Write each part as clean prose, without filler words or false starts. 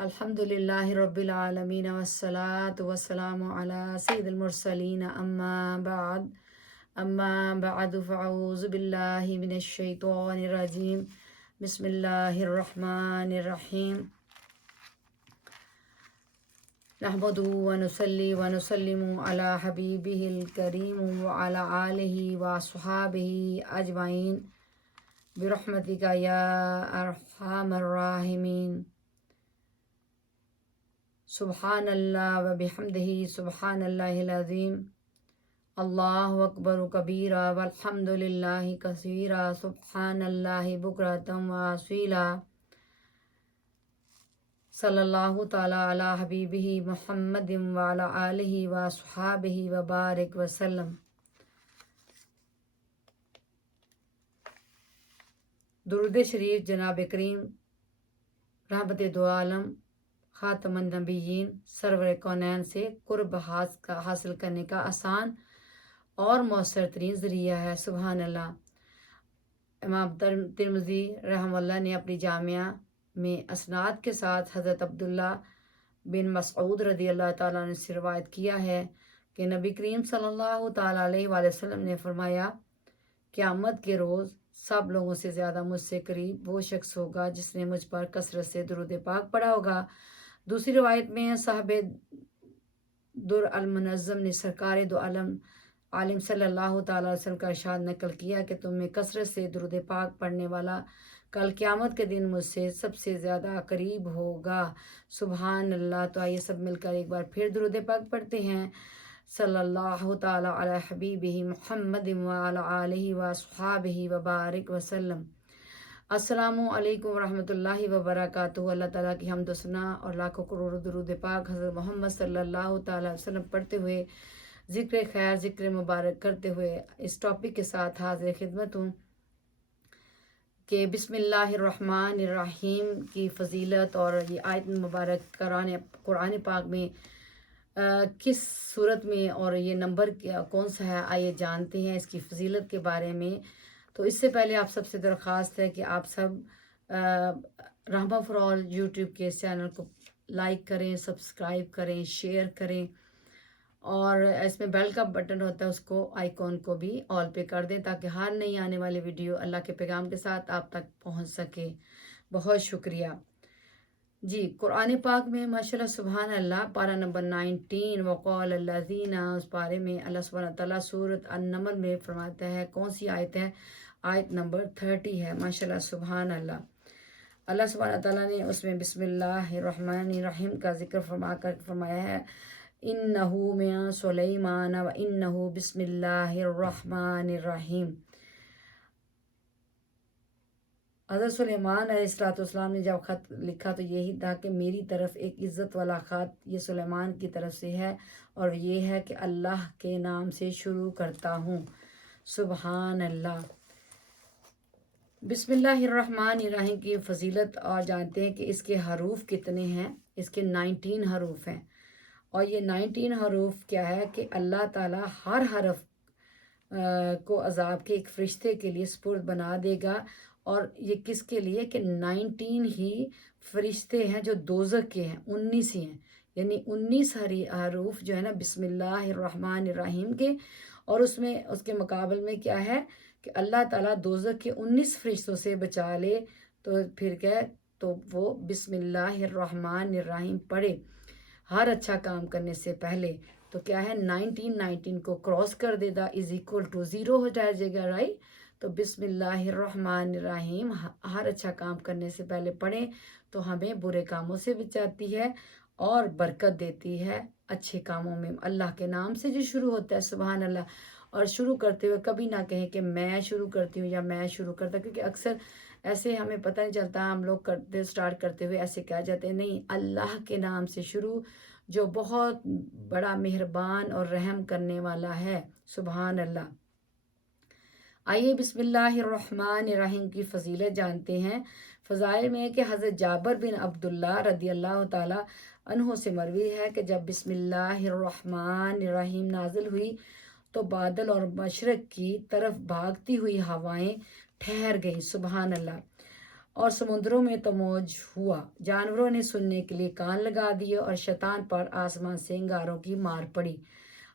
الحمدللہ رب العالمین والصلاة والسلام علی سید المرسلین اما بعد فاعوذ باللہ من الشیطان الرجیم بسم اللہ الرحمن الرحیم نحمدہ ونصلی ونسلم علی حبیبہ الکریم وعلی آلہ وصحابہ اجمعین برحمتک یا ارحم الراحمین۔ سبحان اللہ و بحمدہ سبحان اللہ العظیم، اللہ اکبر کبیرہ والحمد للہ کثیرہ، سبحان اللہ بکرۃ و اصیلا۔ صلی اللہ تعالی علی حبیبہ محمد وعلی آلہ وصحابہ وبارک وسلم۔ درود شریف جناب کریم رحمت دو عالم خاتم النبیین سرور کونین سے قرب حاصل کرنے کا آسان اور مؤثر ترین ذریعہ ہے۔ سبحان اللہ۔ امام ترمذی رحمہ اللہ نے اپنی جامعہ میں اسناد کے ساتھ حضرت عبداللہ بن مسعود رضی اللہ تعالیٰ عنہ سے روایت کیا ہے کہ نبی کریم صلی اللہ تعالیٰ علیہ وآلہ وسلم نے فرمایا، قیامت کے روز سب لوگوں سے زیادہ مجھ سے قریب وہ شخص ہوگا جس نے مجھ پر کثرت سے درود پاک پڑھا ہوگا۔ دوسری روایت میں صاحب در المنظم نے سرکار دو عالم صلی اللہ تعالیٰ علیہ وسلم کا ارشاد نقل کیا کہ تم میں کثرت سے درود پاک پڑھنے والا کل قیامت کے دن مجھ سے سب سے زیادہ قریب ہوگا۔ سبحان اللہ۔ تو آئیے سب مل کر ایک بار پھر درود پاک پڑھتے ہیں۔ صلی اللہ تعالیٰ علی حبیبہ محمد وعلی آلہ وصحابہ وبارک وسلم۔ السلام علیکم ورحمۃ اللہ وبرکاتہ۔ اللہ تعالیٰ کی حمد و ثنا اور لاکھوں کروڑوں درود پاک حضرت محمد صلی اللہ تعالیٰ علیہ وسلم پڑھتے ہوئے ذکر خیر ذکر مبارک کرتے ہوئے اس ٹاپک کے ساتھ حاضر خدمت ہوں کہ بسم اللہ الرحمن الرحیم کی فضیلت، اور یہ آیت مبارک قرآن پاک میں کس صورت میں اور یہ نمبر کون سا ہے، آئیے جانتے ہیں اس کی فضیلت کے بارے میں۔ تو اس سے پہلے آپ سب سے درخواست ہے کہ آپ سب رحمہ فار آل یوٹیوب کے اس چینل کو لائک کریں، سبسکرائب کریں، شیئر کریں، اور اس میں بیل کا بٹن ہوتا ہے اس کو آئیکن کو بھی آل پہ کر دیں تاکہ ہر نئی آنے والی ویڈیو اللہ کے پیغام کے ساتھ آپ تک پہنچ سکے۔ بہت شکریہ جی۔ قرآن پاک میں ماشاءاللہ سبحان اللہ پارہ نمبر 19 وقال الذین، اس پارے میں اللہ سبحانہ تعالیٰ سورۃ النمل میں فرماتا ہے، کون سی آیت ہے؟ آیت نمبر 30 ہے۔ ماشاءاللہ سبحان اللہ۔ اللہ سبحانہ تعالیٰ نے اس میں بسم اللہ الرحمن الرحیم کا ذکر فرمایا ہے، انہ من سلیمان و انہ بسم اللہ الرحمن الرحیم۔ حضرت سلیمان علیہ السلام نے جب خط لکھا تو یہی تھا کہ میری طرف ایک عزت والا خط یہ سلیمان کی طرف سے ہے، اور یہ ہے کہ اللہ کے نام سے شروع کرتا ہوں۔ سبحان اللہ۔ بسم اللہ الرحمن الرحیم کی فضیلت اور جانتے ہیں کہ اس کے حروف کتنے ہیں۔ اس کے 19 حروف ہیں، اور یہ 19 حروف کیا ہے کہ اللہ تعالیٰ ہر حرف کو عذاب کے ایک فرشتے کے لیے سپرد بنا دے گا، اور یہ کس کے لیے کہ 19 ہی فرشتے ہیں جو دوزخ کے ہیں، 19 ہی ہیں، یعنی 19 حروف جو ہے نا بسم اللہ الرحمن الرحیم کے، اور اس میں اس کے مقابل میں کیا ہے کہ اللہ تعالیٰ دوزخ کے 19 فرشتوں سے بچا لے، تو پھر کیا ہے تو وہ بسم اللہ الرحمن الرحیم پڑھے ہر اچھا کام کرنے سے پہلے، تو کیا ہے 19 کو کراس کر دے گا از ایکول ٹو 0 ہو جائے گا، رائٹ؟ تو بسم اللہ الرحمن الرحیم ہر اچھا کام کرنے سے پہلے پڑھیں تو ہمیں برے کاموں سے بچاتی ہے اور برکت دیتی ہے اچھے کاموں میں۔ اللہ کے نام سے جو شروع ہوتا ہے، سبحان اللہ۔ اور شروع کرتے ہوئے کبھی نہ کہیں کہ میں شروع کرتی ہوں یا میں شروع کرتا، کیونکہ اکثر ایسے ہمیں پتہ نہیں چلتا، ہم لوگ سٹارٹ کرتے ہوئے ایسے کہہ جاتے ہیں، نہیں، اللہ کے نام سے شروع جو بہت بڑا مہربان اور رحم کرنے والا ہے۔ سبحان اللہ۔ آئیے بسم اللہ الرحمن الرحیم کی فضیلت جانتے ہیں۔ فضائل میں کہ حضرت جابر بن عبداللہ رضی اللہ تعالیٰ عنہ سے مروی ہے کہ جب بسم اللہ الرحمن الرحیم نازل ہوئی تو بادل اور مشرق کی طرف بھاگتی ہوئی ہوائیں ٹھہر گئیں۔ سبحان اللہ۔ اور سمندروں میں تموج ہوا، جانوروں نے سننے کے لیے کان لگا دیے، اور شیطان پر آسمان سے انگاروں کی مار پڑی۔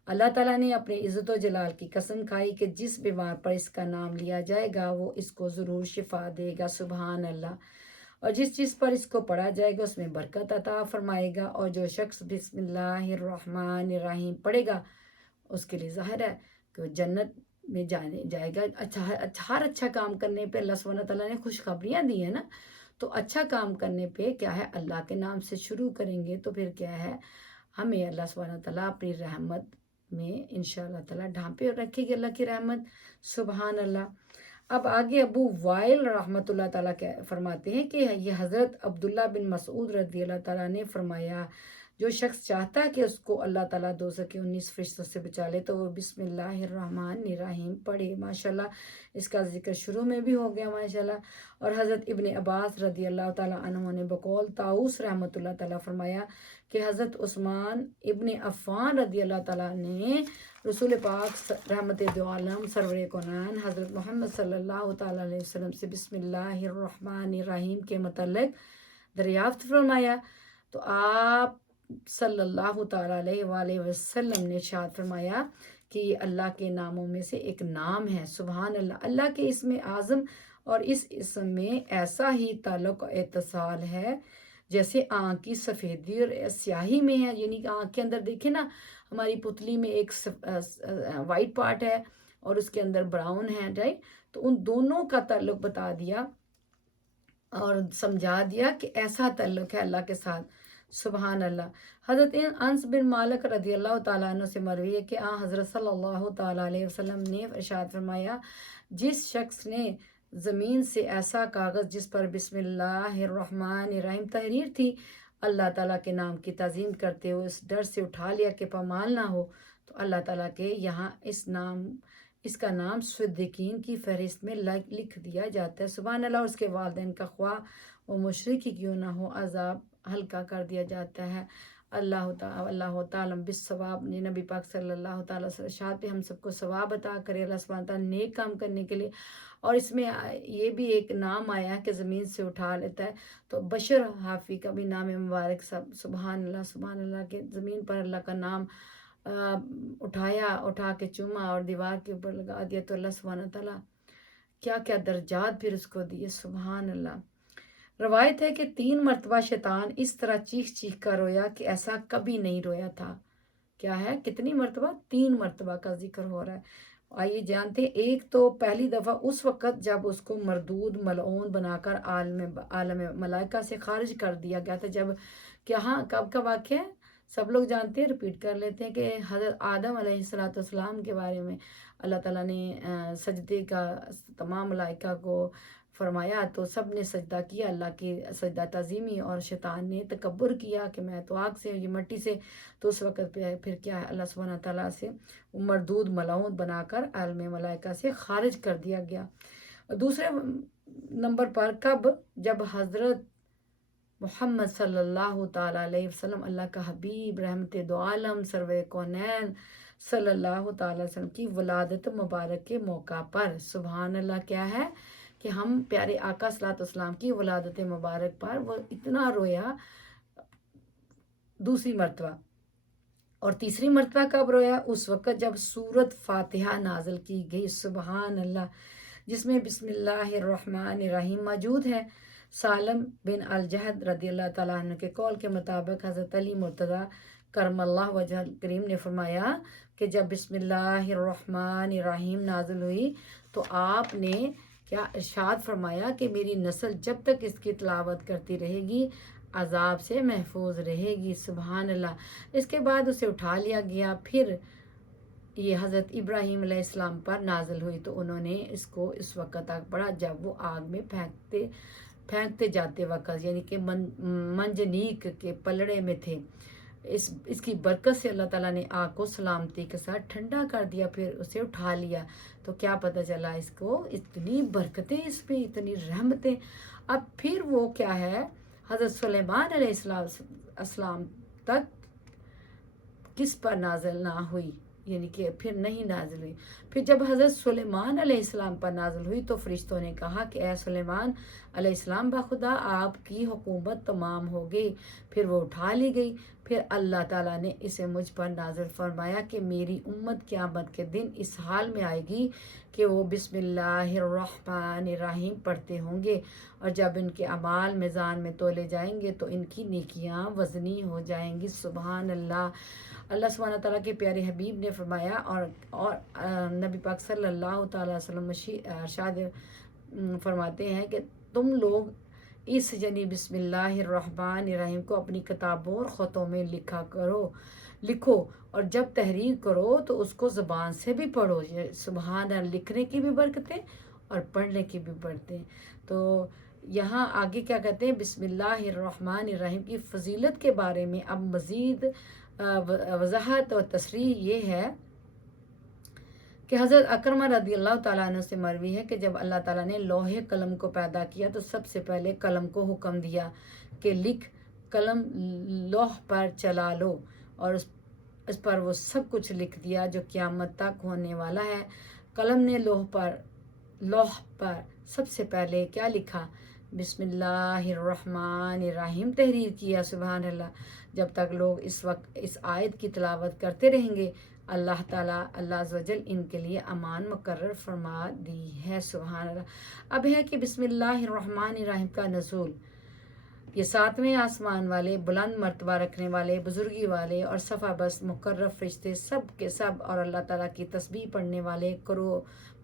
اللہ تعالیٰ نے اپنے عزت و جلال کی قسم کھائی کہ جس بیمار پر اس کا نام لیا جائے گا وہ اس کو ضرور شفا دے گا، سبحان اللہ، اور جس چیز پر اس کو پڑھا جائے گا اس میں برکت عطا فرمائے گا، اور جو شخص بسم اللہ الرحمن الرحیم پڑھے گا اس کے لیے ظاہر ہے کہ وہ جنت میں جائے گا۔ ہر اچھا کام کرنے پہ اللہ سبحانہ تعالیٰ نے خوشخبریاں دی ہیں نا، تو اچھا کام کرنے پہ کیا ہے، اللہ کے نام سے شروع کریں گے تو پھر کیا ہے، ہمیں اللہ سبحانہ تعالیٰ اپنی رحمت میں انشاءاللہ تعالیٰ ڈھانپے رکھے گی، اللہ کی رحمت، سبحان اللہ۔ اب آگے ابو وائل رحمۃ اللہ تعالیٰ فرماتے ہیں کہ یہ حضرت عبداللہ بن مسعود رضی اللہ تعالیٰ نے فرمایا، جو شخص چاہتا ہے کہ اس کو اللہ تعالیٰ 19 فرشتوں سے بچا لے تو وہ بسم اللہ الرحمن الرحیم پڑھے، ماشاءاللہ اس کا ذکر شروع میں بھی ہو گیا ماشاءاللہ۔ اور حضرت ابن عباس رضی اللہ تعالیٰ عنہ نے بقول طاؤس رحمۃ اللہ تعالیٰ فرمایا کہ حضرت عثمان ابن عفان رضی اللہ تعالیٰ نے رسول پاک رحمت دو عالم سرور کونین حضرت محمد صلی اللہ تعالیٰ علیہ وسلم سے بسم اللہ الرحمن الرحیم کے متعلق دریافت فرمایا، تو آپ صلی اللہ تعالیٰ علیہ وآلہ وسلم نے ارشاد فرمایا کہ یہ اللہ کے ناموں میں سے ایک نام ہے، سبحان اللہ، اللہ کے اسم اعظم اور اس اسم میں ایسا ہی تعلق و اتصال ہے جیسے آنکھ کی سفیدی اور سیاہی میں ہے، یعنی کہ آنکھ کے اندر دیکھیں نا، ہماری پتلی میں ایک وائٹ پارٹ ہے اور اس کے اندر براؤن ہے، رائٹ، تو ان دونوں کا تعلق بتا دیا اور سمجھا دیا کہ ایسا تعلق ہے اللہ کے ساتھ، سبحان اللہ۔ حضرت انس بن مالک رضی اللہ تعالیٰ عنہ سے مروی ہے کہ حضرت صلی اللہ تعالیٰ علیہ وسلم نے ارشاد فرمایا، جس شخص نے زمین سے ایسا کاغذ جس پر بسم اللہ الرحمن الرحیم تحریر تھی اللہ تعالیٰ کے نام کی تعظیم کرتے ہوئے اس ڈر سے اٹھا لیا کہ پامال نہ ہو، تو اللہ تعالیٰ کے یہاں اس کا نام صدیقین کی فہرست میں لکھ دیا جاتا ہے، سبحان اللہ، اور اس کے والدین کا خواہ وہ مشرک ہی کیوں نہ ہو عذاب ہلکا کر دیا جاتا ہے۔ اللہ تعالیٰ بالثواب، نبی پاک صلی اللہ تعالیٰ ارشاد پہ ہم سب کو ثواب عطا کرے اللہ سبحانہ تعالیٰ نیک کام کرنے کے لیے۔ اور اس میں یہ بھی ایک نام آیا ہے کہ زمین سے اٹھا لیتا ہے، تو بشر حافی کا بھی نام مبارک، سبحان اللہ کہ زمین پر اللہ کا نام اٹھا کے چوما اور دیوار کے اوپر لگا دیا، تو اللہ سبحانہ تعالیٰ کیا کیا درجات پھر اس کو دیے، سبحان اللہ۔ روایت ہے کہ 3 مرتبہ شیطان اس طرح چیخ کر رویا کہ ایسا کبھی نہیں رویا تھا۔ کیا ہے، کتنی مرتبہ؟ 3 مرتبہ کا ذکر ہو رہا ہے۔ آئیے جانتے ہیں، ایک تو پہلی دفعہ اس وقت جب اس کو مردود ملعون بنا کر عالم ملائکہ سے خارج کر دیا گیا تھا، جب کب کا واقعہ ہے سب لوگ جانتے ہیں، ریپیٹ کر لیتے ہیں کہ حضرت آدم علیہ السلام کے بارے میں اللہ تعالیٰ نے سجدے کا تمام ملائکہ کو فرمایا تو سب نے سجدہ کیا، اللہ کی سجدہ تعظیمی، اور شیطان نے تکبر کیا کہ میں تو آگ سے، یہ مٹی سے، تو اس وقت پھر کیا ہے، اللہ سبحانہ تعالیٰ سے مردود ملعون بنا کر عالم ملائکہ سے خارج کر دیا گیا۔ دوسرے نمبر پر کب؟ جب حضرت محمد صلی اللہ تعالیٰ علیہ وسلم اللہ کا حبیب رحمت دو عالم سرور کونین صلی اللہ تعالیٰ علیہ وسلم کی ولادت مبارک کے موقع پر، سبحان اللہ، کیا ہے کہ ہم پیارے آقا صلی اللہ علیہ وسلم کی ولادت مبارک پر وہ اتنا رویا، دوسری مرتبہ۔ اور تیسری مرتبہ کب رویا؟ اس وقت جب سورت فاتحہ نازل کی گئی، سبحان اللہ، جس میں بسم اللہ الرحمن الرحیم موجود ہے۔ سالم بن الجہد رضی اللہ تعالیٰ عنہ کے قول کے مطابق حضرت علی مرتضیٰ کرم اللہ وجہ کریم نے فرمایا کہ جب بسم اللہ الرحمن الرحیم نازل ہوئی تو آپ نے کیا ارشاد فرمایا کہ میری نسل جب تک اس کی تلاوت کرتی رہے گی عذاب سے محفوظ رہے گی، سبحان اللہ۔ اس کے بعد اسے اٹھا لیا گیا، پھر یہ حضرت ابراہیم علیہ السلام پر نازل ہوئی تو انہوں نے اس کو اس وقت تک پڑھا جب وہ آگ میں پھینکتے جاتے وقت، یعنی کہ منجنیق کے پلڑے میں تھے۔ اس کی برکت سے اللہ تعالیٰ نے آگ کو سلامتی کے ساتھ ٹھنڈا کر دیا، پھر اسے اٹھا لیا، تو کیا پتہ چلا اس کو اتنی برکتیں، اس پہ اتنی رحمتیں۔ اب پھر وہ کیا ہے، حضرت سلیمان علیہ السلام تک کس پر نازل نہ ہوئی، یعنی کہ پھر نہیں نازل ہوئی۔ پھر جب حضرت سلیمان علیہ السلام پر نازل ہوئی تو فرشتوں نے کہا کہ اے سلیمان علیہ السلام، بخدا آپ کی حکومت تمام ہو گئی۔ پھر وہ اٹھا لی گئی۔ پھر اللہ تعالیٰ نے اسے مجھ پر نازل فرمایا کہ میری امت قیامت کے دن اس حال میں آئے گی کہ وہ بسم اللہ الرحمن الرحیم پڑھتے ہوں گے، اور جب ان کے اعمال میزان میں تولے جائیں گے تو ان کی نیکیاں وزنی ہو جائیں گی۔ سبحان اللہ۔ اللہ سبحانہ تعالیٰ کے پیارے حبیب نے فرمایا اور نبی پاک صلی اللہ تعالیٰ وسلم ارشاد فرماتے ہیں کہ تم لوگ اس یعنی بسم اللہ الرحمن الرحیم کو اپنی کتابوں اور خطوں میں لکھو، اور جب تحریر کرو تو اس کو زبان سے بھی پڑھو۔ سبحان اللہ، لکھنے کی بھی برکتیں اور پڑھنے کی بھی برکتیں۔ تو یہاں آگے کیا کہتے ہیں، بسم اللہ الرحمن الرحیم کی فضیلت کے بارے میں اب مزید وضاحت اور تصریح یہ ہے کہ حضرت اکرمہ رضی اللہ تعالیٰ عنہ سے مروی ہے کہ جب اللہ تعالیٰ نے لوح قلم کو پیدا کیا تو سب سے پہلے قلم کو حکم دیا کہ لکھ، قلم لوح پر چلا لو، اور اس پر وہ سب کچھ لکھ دیا جو قیامت تک ہونے والا ہے۔ قلم نے لوح پر سب سے پہلے کیا لکھا؟ بسم اللہ الرحمن الرحیم تحریر کیا۔ سبحان اللہ۔ جب تک لوگ اس آیت کی تلاوت کرتے رہیں گے، اللہ تعالیٰ عز و جل ان کے لیے امان مقرر فرما دی ہے۔ سبحان اللہ۔ اب ہے کہ بسم اللہ الرحمن الرحیم کا نزول، یہ 7ویں آسمان والے، بلند مرتبہ رکھنے والے، بزرگی والے اور صفا بس مقرر فرشتے سب کے سب اور اللہ تعالیٰ کی تسبیح پڑھنے والے کرو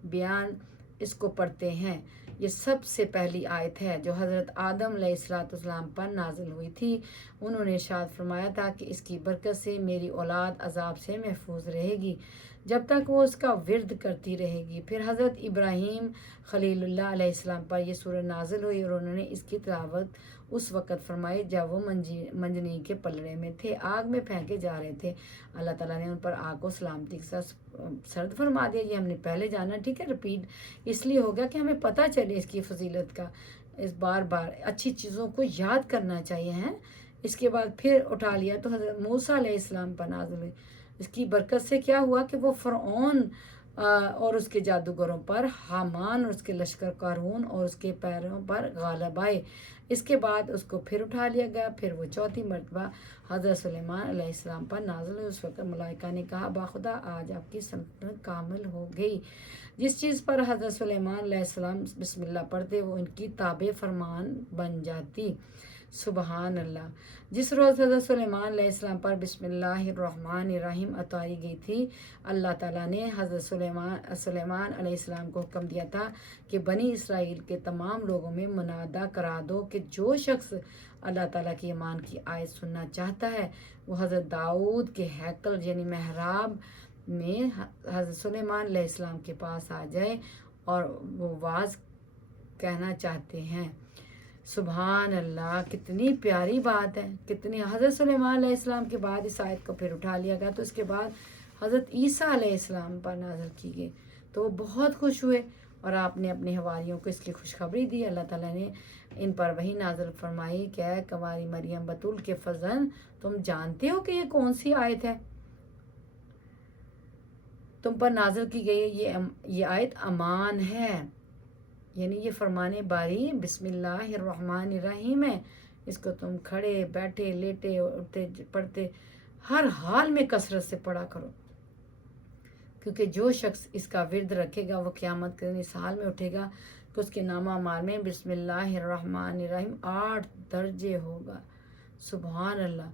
بیان اس کو پڑھتے ہیں۔ یہ سب سے پہلی آیت ہے جو حضرت آدم علیہ السلام پر نازل ہوئی تھی۔ انہوں نے ارشاد فرمایا تھا کہ اس کی برکت سے میری اولاد عذاب سے محفوظ رہے گی جب تک وہ اس کا ورد کرتی رہے گی۔ پھر حضرت ابراہیم خلیل اللہ علیہ السلام پر یہ سورہ نازل ہوئی اور انہوں نے اس کی تلاوت اس وقت فرمائی جب وہ منجنی کے پلڑے میں تھے، آگ میں پھینکے جا رہے تھے۔ اللہ تعالیٰ نے ان پر آگ کو سلامتی کے ساتھ سرد فرما دیا۔ یہ ہم نے پہلے جانا، ٹھیک ہے، رپیٹ اس لیے ہو گیا کہ ہمیں پتہ چلے اس کی فضیلت کا۔ اس بار اچھی چیزوں کو یاد کرنا چاہیے ہیں۔ اس کے بعد پھر اٹھا لیا تو حضرت موسیٰ علیہ السلام پر نازل ہوئی۔ اس کی برکت سے کیا ہوا کہ وہ فرعون اور اس کے جادوگروں پر، حامان اور اس کے لشکر قارون اور اس کے پیروں پر غالب آئے۔ اس کے بعد اس کو پھر اٹھا لیا گیا۔ پھر وہ چوتھی مرتبہ حضرت سلیمان علیہ السلام پر نازل ہوئی۔ اس وقت ملائکہ نے کہا باخدا آج آپ کی سلطنت کامل ہو گئی۔ جس چیز پر حضرت سلیمان علیہ السلام بسم اللہ پڑھتے وہ ان کی تابع فرمان بن جاتی۔ سبحان اللہ۔ جس روز حضرت سلیمان علیہ السلام پر بسم اللہ الرحمن الرحیم اتاری گئی تھی، اللہ تعالیٰ نے حضرت سلیمان علیہ السلام کو حکم دیا تھا کہ بنی اسرائیل کے تمام لوگوں میں منادہ کرا دو کہ جو شخص اللہ تعالیٰ کی ایمان کی آیت سننا چاہتا ہے وہ حضرت داؤد کے ہیکل یعنی محراب میں حضرت سلیمان علیہ السلام کے پاس آ جائے اور وہ واز کہنا چاہتے ہیں۔ سبحان اللہ، کتنی پیاری بات ہے، کتنی۔ حضرت سلیمان علیہ السلام کے بعد اس آیت کو پھر اٹھا لیا گیا تو اس کے بعد حضرت عیسیٰ علیہ السلام پر نازل کی گئی تو وہ بہت خوش ہوئے اور آپ نے اپنے حواریوں کو اس کی خوشخبری دی۔ اللہ تعالیٰ نے ان پر وہی نازل فرمائی کہ اے کنواری مریم بطول کے فرزند، تم جانتے ہو کہ یہ کون سی آیت ہے تم پر نازل کی گئی ہے؟ یہ آیت امان ہے، یعنی یہ فرمانے باری بسم اللہ الرحمن الرحیم ہے۔ اس کو تم کھڑے بیٹھے لیٹے اٹھتے پڑھتے ہر حال میں کثرت سے پڑھا کرو، کیونکہ جو شخص اس کا ورد رکھے گا وہ قیامت کے دن اس حال میں اٹھے گا کہ اس کے نامہ اعمال میں بسم اللہ الرحمن الرحیم 8 درجے ہوگا۔ سبحان اللہ۔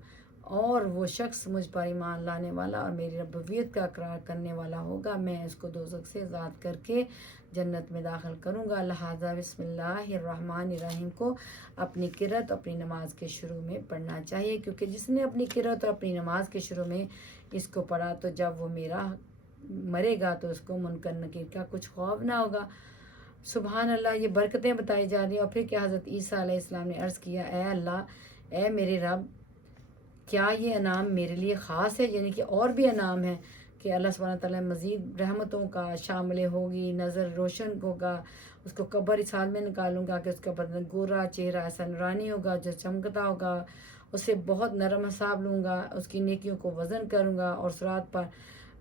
اور وہ شخص مجھ پر ایمان لانے والا اور میری ربوبیت کا اقرار کرنے والا ہوگا، میں اس کو دوزخ سے آزاد کر کے جنت میں داخل کروں گا۔ لہٰذا بسم اللہ الرحمن الرحیم کو اپنی قرأت اپنی نماز کے شروع میں پڑھنا چاہیے، کیونکہ جس نے اپنی قرأت اور اپنی نماز کے شروع میں اس کو پڑھا تو جب وہ مرے گا تو اس کو منکر نکیر کا کچھ خوف نہ ہوگا۔ سبحان اللہ۔ یہ برکتیں بتائی جا رہی ہیں۔ اور پھر کیا حضرت عیسیٰ علیہ السلام نے عرض کیا اے اللہ، اے میرے رب، کیا یہ انعام میرے لیے خاص ہے؟ یعنی کہ اور بھی انعام ہے کہ اللہ سبحانہ تعالیٰ مزید رحمتوں کا شامل ہوگی، نظر روشن ہوگا، اس کو قبر اس حال میں نکالوں گا کہ اس کا بدن گورا، چہرہ ایسا نورانی ہوگا جو چمکتا ہوگا، اسے بہت نرم حساب لوں گا، اس کی نیکیوں کو وزن کروں گا اور صراط پر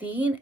3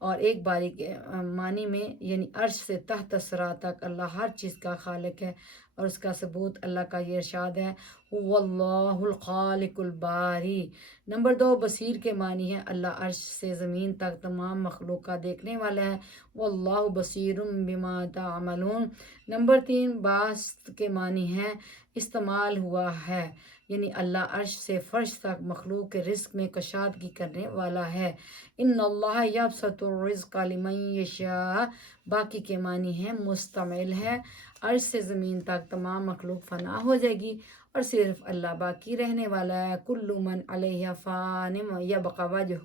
اور ایک باری کے معنی میں یعنی عرش سے تحت ثری تک اللہ ہر چیز کا خالق ہے، اور اس کا ثبوت اللہ کا یہ ارشاد ہے هو اللہ الخالق الباری۔ نمبر 2 بصیر کے معنی ہے اللہ عرش سے زمین تک تمام مخلوق کا دیکھنے والا ہے، واللہ بصیر بما تعملون۔ نمبر 3 باسط کے معنی ہے استعمال ہوا ہے، یعنی اللہ عرش سے فرش تک مخلوق کے رزق میں کشادگی کرنے والا ہے۔ ان اللہ یبسط الرزق لمن یشاء، باقی کے معنی ہے مستعمل ہے، عرش سے زمین تک تمام مخلوق فنا ہو جائے گی اور صرف اللہ باقی رہنے والا ہے۔ کل من علیہ فان یبقى وجہ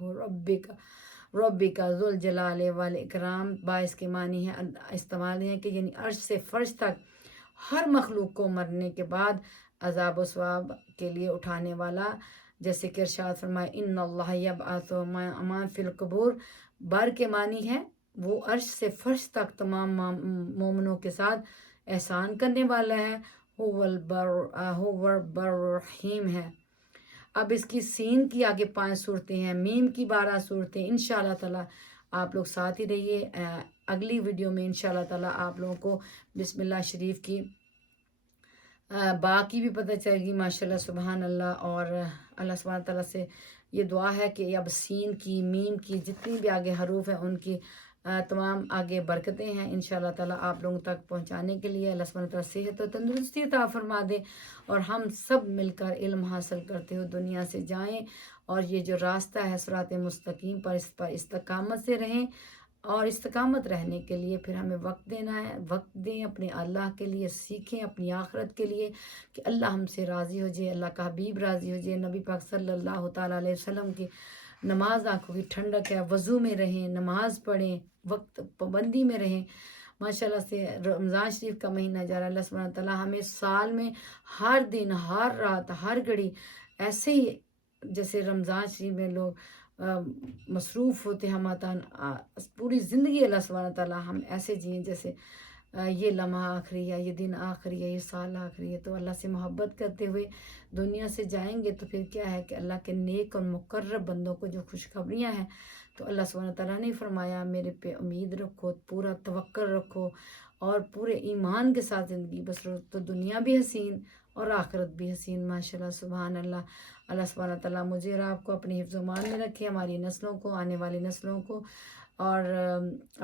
ربک ذو الجلال والاکرام، باعث کے معنی ہے استعمال ہے کہ یعنی عرش سے فرش تک ہر مخلوق کو مرنے کے بعد عذاب و ثواب کے لیے اٹھانے والا، جیسے کہ ارشاد فرمائے ان اللہ یبعث من فی القبور، بر کے معنی ہے وہ عرش سے فرش تک تمام مومنوں کے ساتھ احسان کرنے والا ہے، هو البر الرحیم ہے۔ اب اس کی سین کی آگے 5 صورتیں ہیں، میم کی 12 صورتیں، انشاءاللہ تعالی آپ لوگ ساتھ ہی رہیے۔ اگلی ویڈیو میں انشاءاللہ تعالی آپ لوگوں کو بسم اللہ شریف کی باقی بھی پتہ چلے گی، ماشاءاللہ سبحان اللہ۔ اور اللہ سبحانہ تعالیٰ سے یہ دعا ہے کہ اب سین کی میم کی جتنی بھی آگے حروف ہیں ان کی تمام آگے برکتیں ہیں انشاءاللہ تعالیٰ آپ لوگوں تک پہنچانے کے لیے اللہ سبحانہ تعالیٰ صحت و تندرستی عطا فرما دے، اور ہم سب مل کر علم حاصل کرتے ہوئے دنیا سے جائیں، اور یہ جو راستہ ہے صراط مستقیم پر اس پر استقامت سے رہیں، اور استقامت رہنے کے لیے پھر ہمیں وقت دینا ہے، وقت دیں اپنے اللہ کے لیے، سیکھیں اپنی آخرت کے لیے کہ اللہ ہم سے راضی ہو جائے، اللہ کا حبیب راضی ہو جائے، نبی پاک صلی اللہ تعالیٰ علیہ وسلم کی نماز آنکھوں کی ٹھنڈک ہے، وضو میں رہیں، نماز پڑھیں، وقت پابندی میں رہیں۔ ماشاءاللہ سے رمضان شریف کا مہینہ جا رہا ہے، اللہ سبحانہ تعالیٰ ہمیں سال میں ہر دن، ہر رات، ہر گھڑی ایسے ہی جیسے رمضان شریف میں لوگ مصروف ہوتے ہم پوری زندگی اللہ سبحانہ تعالیٰ ہم ایسے جئیں جیسے یہ لمحہ آخری ہے، یہ دن آخری ہے، یہ سال آخری ہے، تو اللہ سے محبت کرتے ہوئے دنیا سے جائیں گے تو پھر کیا ہے کہ اللہ کے نیک اور مقرب بندوں کو جو خوشخبریاں ہیں، تو اللہ سبحانہ تعالیٰ نے فرمایا میرے پہ امید رکھو، پورا توکل رکھو اور پورے ایمان کے ساتھ زندگی بسر، تو دنیا بھی حسین اور آخرت بھی حسین، ماشاءاللہ سبحان اللہ۔ اللہ سبحانہ تعالیٰ مجھے اور آپ کو اپنے حفظ و امان میں رکھے، ہماری نسلوں کو، آنے والی نسلوں کو، اور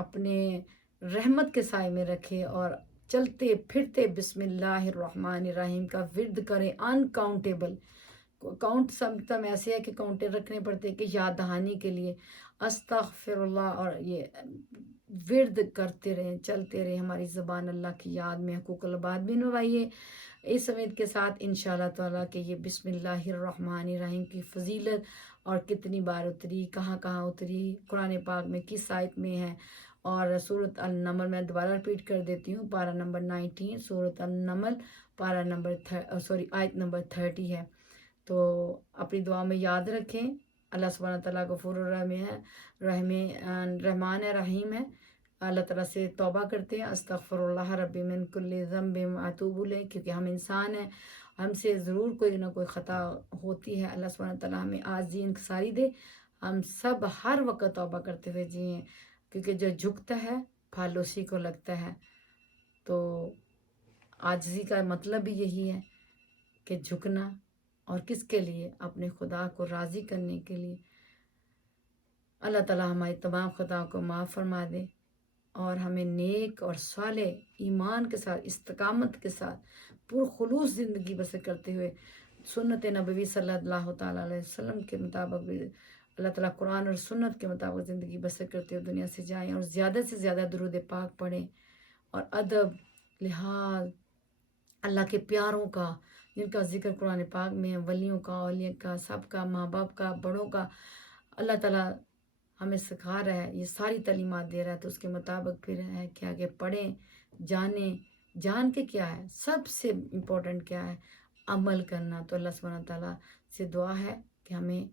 اپنے رحمت کے سائے میں رکھے، اور چلتے پھرتے بسم اللہ الرحمن الرحیم کا ورد کریں انکاؤنٹیبل، کاؤنٹ سم ایسے ہے کہ کاؤنٹر رکھنے پڑتے کہ یاد دہانی کے لیے استغفر اللہ، اور یہ ورد کرتے رہیں، چلتے رہیں، ہماری زبان اللہ کی یاد میں حقوق العباد بھی نبھائیے اس امید کے ساتھ انشاءاللہ تعالیٰ کہ یہ بسم اللہ الرحمن الرحیم کی فضیلت اور کتنی بار اتری، کہاں کہاں اتری، قرآن پاک میں کس آیت میں ہے، اور سورۃ النمل میں دوبارہ ریپیٹ کر دیتی ہوں، پارہ نمبر 19 سورۃ النمل، پارہ نمبر آیت نمبر 30 ہے، تو اپنی دعا میں یاد رکھیں۔ اللہ سبحانہ تعالیٰ غفور الرحیم ہے، رحمان رحیم ہے، اللہ تعالیٰ سے توبہ کرتے ہیں، استغفر اللہ ربی من کل ذنب واتوب الیہ، کیونکہ ہم انسان ہیں، ہم سے ضرور کوئی نہ کوئی خطا ہوتی ہے، اللہ سبحانہ تعالیٰ ہمیں عاجزی انکساری دے، ہم سب ہر وقت توبہ کرتے ہوئے جئیں، کیونکہ جو جھکتا ہے پھل اسی کو لگتا ہے، تو عاجزی کا مطلب بھی یہی ہے کہ جھکنا، اور کس کے لیے؟ اپنے خدا کو راضی کرنے کے لیے۔ اللہ تعالیٰ ہماری تمام خطاؤں کو معاف فرما دے، اور ہمیں نیک اور صالح ایمان کے ساتھ، استقامت کے ساتھ پرخلوص زندگی بسر کرتے ہوئے سنت نبوی صلی اللہ تعالیٰ علیہ وسلم کے مطابق بھی اللہ تعالیٰ قرآن اور سنت کے مطابق زندگی بسر کرتے ہوئے دنیا سے جائیں، اور زیادہ سے زیادہ درود پاک پڑھیں، اور ادب، لحاظ اللہ کے پیاروں کا، جن کا ذکر قرآن پاک میں، ولیوں کا، اولیاء کا، سب کا، ماں باپ کا، بڑوں کا، اللہ تعالیٰ ہمیں سکھا رہا ہے، یہ ساری تعلیمات دے رہا ہے، تو اس کے مطابق پھر ہے کہ آگے پڑھیں، جانیں، جان کے کیا ہے، سب سے امپورٹنٹ کیا ہے، عمل کرنا۔ تو اللہ سبحانہ تعالیٰ سے دعا ہے کہ ہمیں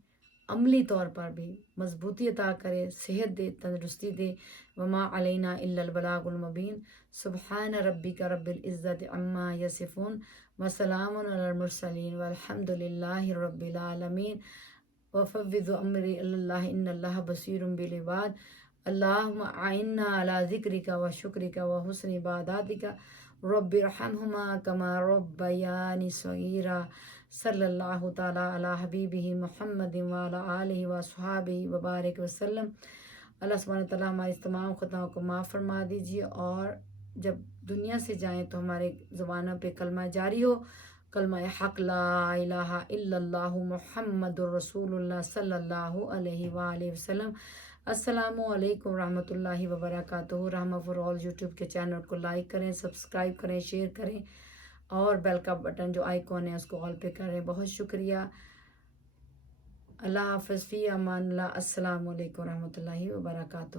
عملی طور پر بھی مضبوطی عطا کرے، صحت دے، تندرستی دے۔ وما علینا الا البلاغ المبین، سبحان ربک رب العزت عما یصفون، وسلام علی المرسلین، والحمد للہ رب العالمین، وفوض امری الی اللہ ان اللہ بصیر بالعباد۔ اللہم اعنا علی ذکرک و شکرک و حسن عباداتک رب ارحمہما کما ربیانی صغیرا صلی اللہ تعالی علی حبیبہ محمد وعلی آلہ وصحابہ وبارک وسلم۔ اللہ سبحانہ تعالیٰ ہمارے اس تمام خطاؤں کو معاف فرما دیجیے، اور جب دنیا سے جائیں تو ہمارے زبانوں پہ کلمہ جاری ہو، کلمہ حق لا الہ الا اللہ محمد الرسول اللہ صلی اللہ علیہ وآلہ وسلم۔ السلام علیکم ورحمۃ اللہ وبرکاتہ۔ رحمہ فار آل یوٹیوب کے چینل کو لائک کریں، سبسکرائب کریں، شیئر کریں، اور بیل کا بٹن جو آئیکن ہے اس کو آل پہ کریں۔ بہت شکریہ۔ اللہ حافظ، فی امان اللہ۔ السلام علیکم ورحمۃ اللہ وبرکاتہ۔